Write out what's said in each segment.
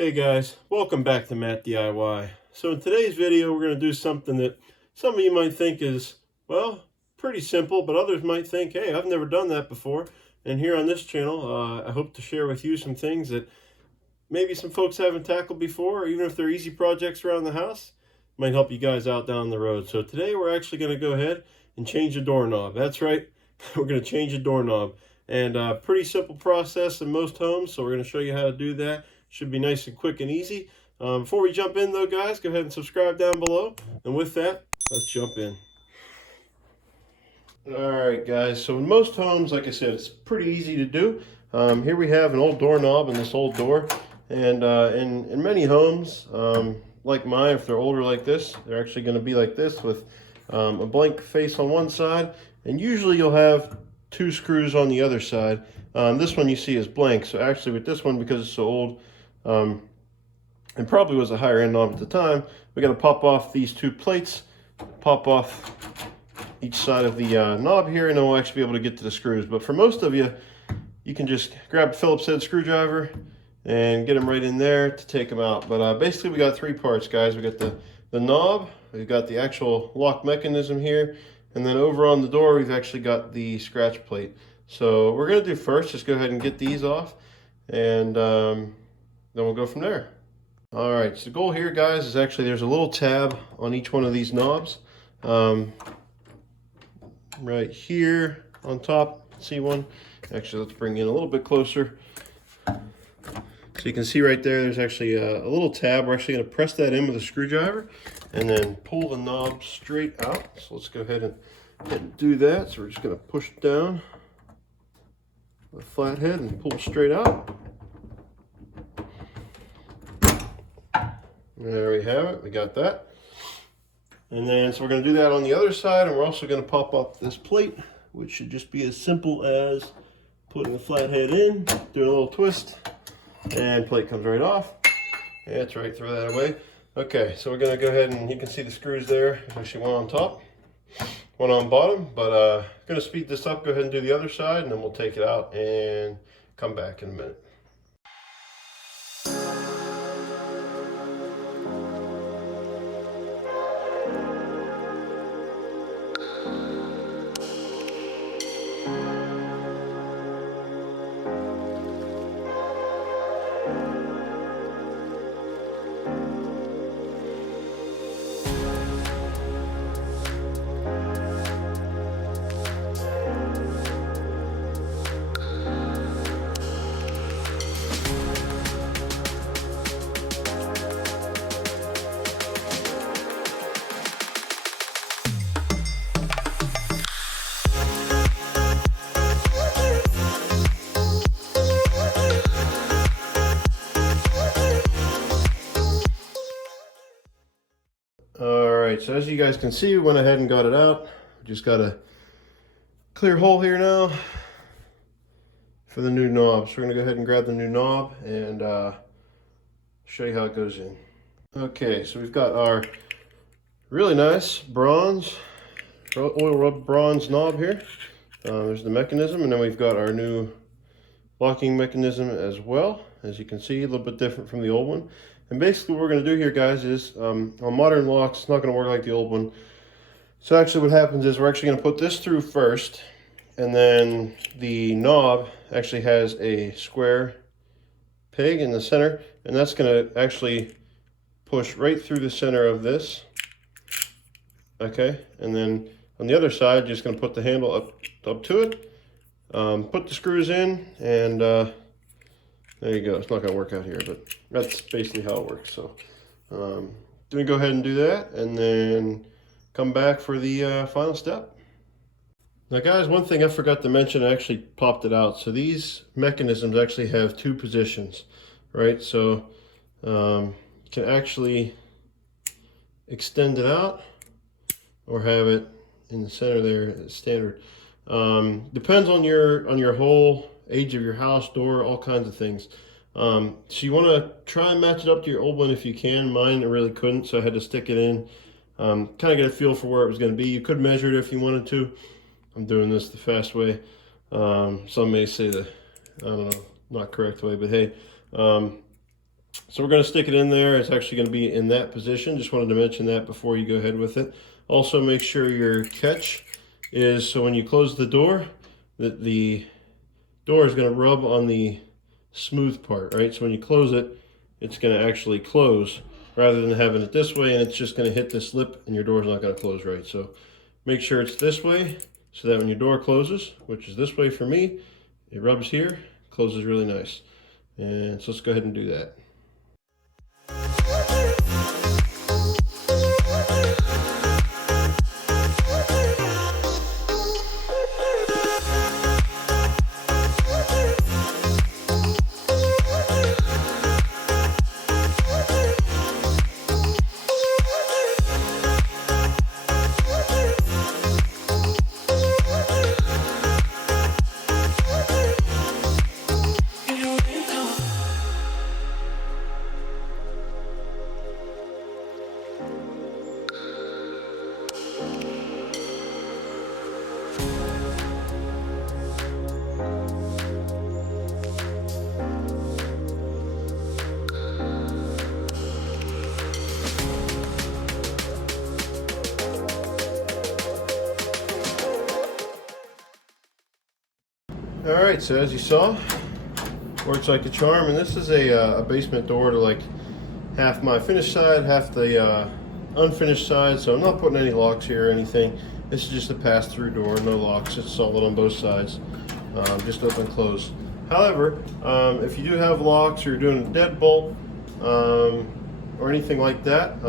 Hey guys, welcome back to MattDIY. So in today's video, we're going to do something that some of you might think is, well, pretty simple, but others might think, hey, I've never done that before. And here on this channel, I hope to share with you some things that maybe some folks haven't tackled before, or even if they're easy projects around the house, might help you guys out down the road. So today we're actually going to go ahead and change the doorknob. That's right, we're going to change the doorknob. And pretty simple process in most homes, so we're going to show you how to do that. Should be nice and quick and easy. Before we jump in though, guys, go ahead and subscribe down below. And with that, let's jump in. Alright guys, so in most homes, like I said, it's pretty easy to do. Here we have an old doorknob and this old door. And in many homes, like mine, if they're older like this, they're actually going to be like this with a blank face on one side. And usually you'll have two screws on the other side. This one you see is blank. So actually with this one, because it's so old, and probably was a higher end knob at the time, we got to pop off these two plates, pop off each side of the knob here, and then we'll actually be able to get to the screws. But for most of you, you can just grab a Phillips head screwdriver and get them right in there to take them out. But basically we got three parts, guys. We got the knob, we've got the actual lock mechanism here, and then over on the door we've actually got the scratch plate. So we're going to do first, just go ahead and get these off, and then we'll go from there. All right, so the goal here, guys, is actually there's a little tab on each one of these knobs. Right here on top, see one? Actually, let's bring it in a little bit closer. So you can see right there, there's actually a little tab. We're actually going to press that in with a screwdriver and then pull the knob straight out. So let's go ahead and do that. So we're just going to push down the flathead and pull straight out. There we have it. We got that. And then, so we're going to do that on the other side, and we're also going to pop up this plate, which should just be as simple as putting the flathead in, doing a little twist, and plate comes right off. That's right, throw that away. Okay, so we're going to go ahead and you can see the screws there. There's actually one on top, one on bottom, but going to speed this up, go ahead and do the other side, and then we'll take it out and come back in a minute. Alright, so as you guys can see, we went ahead and got it out. Just got a clear hole here now for the new knob. So we're going to go ahead and grab the new knob and show you how it goes in. Okay, so we've got our really nice bronze, oil rub bronze knob here. There's the mechanism, and then we've got our new locking mechanism as well. As you can see, a little bit different from the old one. And basically what we're going to do here, guys, is on modern locks, it's not going to work like the old one. So actually what happens is we're actually going to put this through first, and then the knob actually has a square peg in the center, and that's going to actually push right through the center of this. Okay, and then on the other side, just going to put the handle up to it, put the screws in, and there you go. It's not going to work out here, but that's basically how it works. So we go ahead and do that, and then come back for the final step. Now guys, one thing I forgot to mention, I actually popped it out. So these mechanisms actually have two positions, right? So you can actually extend it out or have it in the center there as standard. Depends on your hole, age of your house, door, all kinds of things. So you want to try and match it up to your old one if you can. Mine, I really couldn't, so I had to stick it in. Kind of get a feel for where it was going to be. You could measure it if you wanted to. I'm doing this the fast way. Some may say the, I don't know, not correct way, but hey. So we're going to stick it in there. It's actually going to be in that position. Just wanted to mention that before you go ahead with it. Also make sure your catch is so when you close the door, that the door is going to rub on the smooth part, right? So when you close it, it's going to actually close rather than having it this way and it's just going to hit this lip and your door's not going to close right. So make sure it's this way so that when your door closes, which is this way for me, it rubs here, closes really nice. And so let's go ahead and do that. Alright, so as you saw, works like a charm, and this is a basement door to like half my finished side, half the unfinished side, so I'm not putting any locks here or anything. This is just a pass-through door, no locks, it's solid on both sides, just open and close. However, if you do have locks or you're doing a deadbolt or anything like that,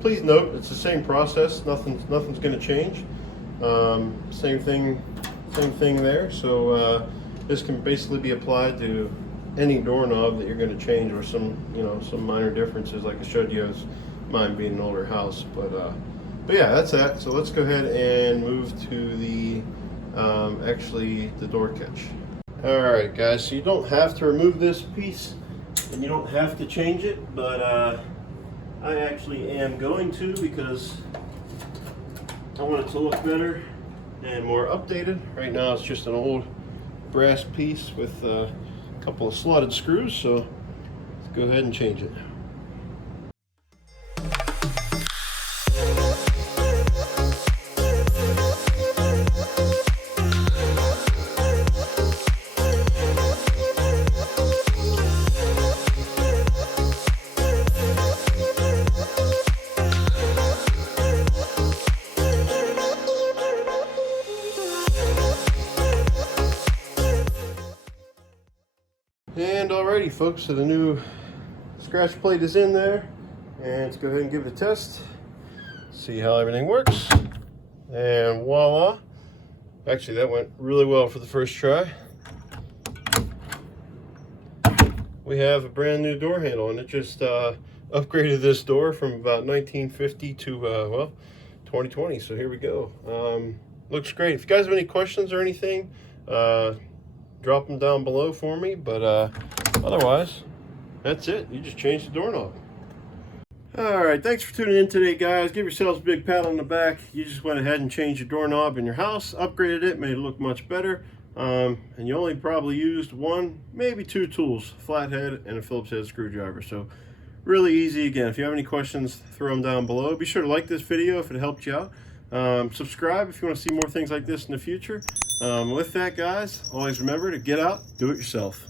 please note it's the same process, nothing's going to change. Same thing there. So this can basically be applied to any doorknob that you're going to change, or some minor differences like I showed you as mine being an older house. But yeah, that's that. So let's go ahead and move to the actually the door catch. All right, guys. So you don't have to remove this piece, and you don't have to change it, but I actually am going to because I want it to look better and more updated. Right now it's just an old brass piece with a couple of slotted screws, so let's go ahead and change it. And alrighty folks, so the new scratch plate is in there, and let's go ahead and give it a test, see how everything works, and voila. Actually, that went really well for the first try. We have a brand new door handle, and it just upgraded this door from about 1950 to well, 2020. So here we go. Looks great. If you guys have any questions or anything, drop them down below for me, but otherwise that's it. You just changed the doorknob. All right, thanks for tuning in today, guys. Give yourselves a big pat on the back. You just went ahead and changed your doorknob in your house, upgraded it, made it look much better, and you only probably used one, maybe two tools, flathead and a Phillips head screwdriver. So really easy. Again, if you have any questions, throw them down below. Be sure to like this video if it helped you out. Subscribe if you want to see more things like this in the future. With that, guys, always remember to get out, do it yourself.